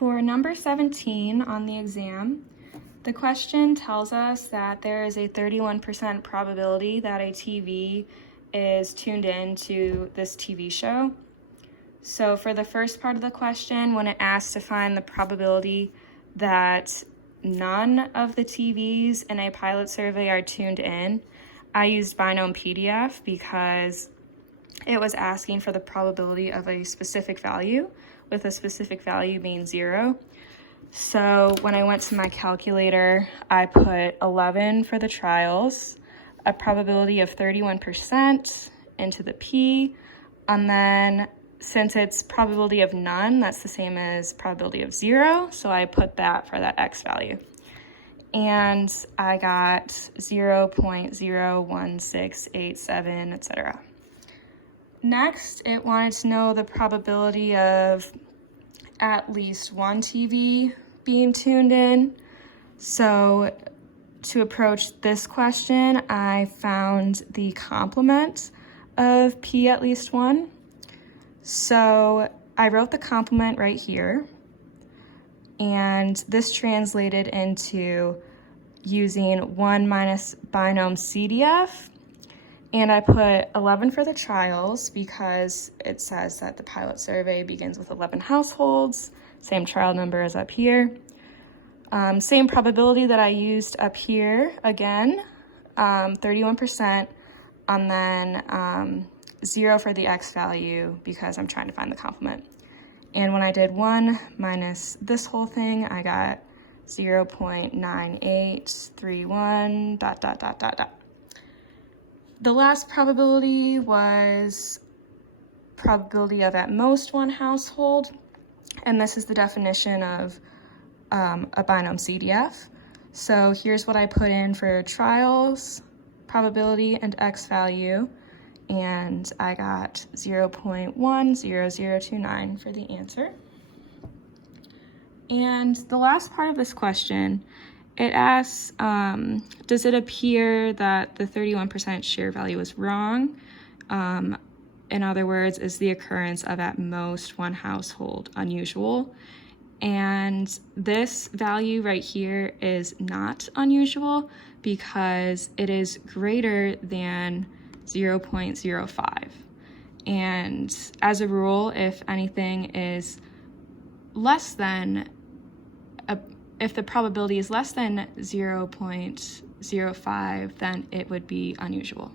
For number 17 on the exam, the question tells us that there is a 31% probability that a TV is tuned in to this TV show. So for the first part of the question, when it asks to find the probability that none of the TVs in a pilot survey are tuned in, I used Binom PDF because it was asking for the probability of a specific value, with a specific value being 0. So when I went to my calculator, I put 11 for the trials, a probability of 31% into the P, and then since it's probability of none, that's the same as probability of 0, so I put that for that X value. And I got 0.01687, etc. Next, it wanted to know the probability of at least one TV being tuned in. So to approach this question, I found the complement of P at least one. So I wrote the complement right here, and this translated into using 1 minus Binom CDF. And I put 11 for the trials because it says that the pilot survey begins with 11 households, same trial number as up here. Same probability that I used up here again, 31%, and then 0 for the X value because I'm trying to find the complement. And when I did 1 minus this whole thing, I got 0.9831, ... The last probability was probability of at most one household, and this is the definition of a Binom CDF. So here's what I put in for trials, probability, and X value, and I got 0.10029 for the answer. And the last part of this question, it asks, does it appear that the 31% share value is wrong? In other words, is the occurrence of at most one household unusual? And this value right here is not unusual because it is greater than 0.05. And as a rule, if anything is less than if the probability is less than 0.05, then it would be unusual.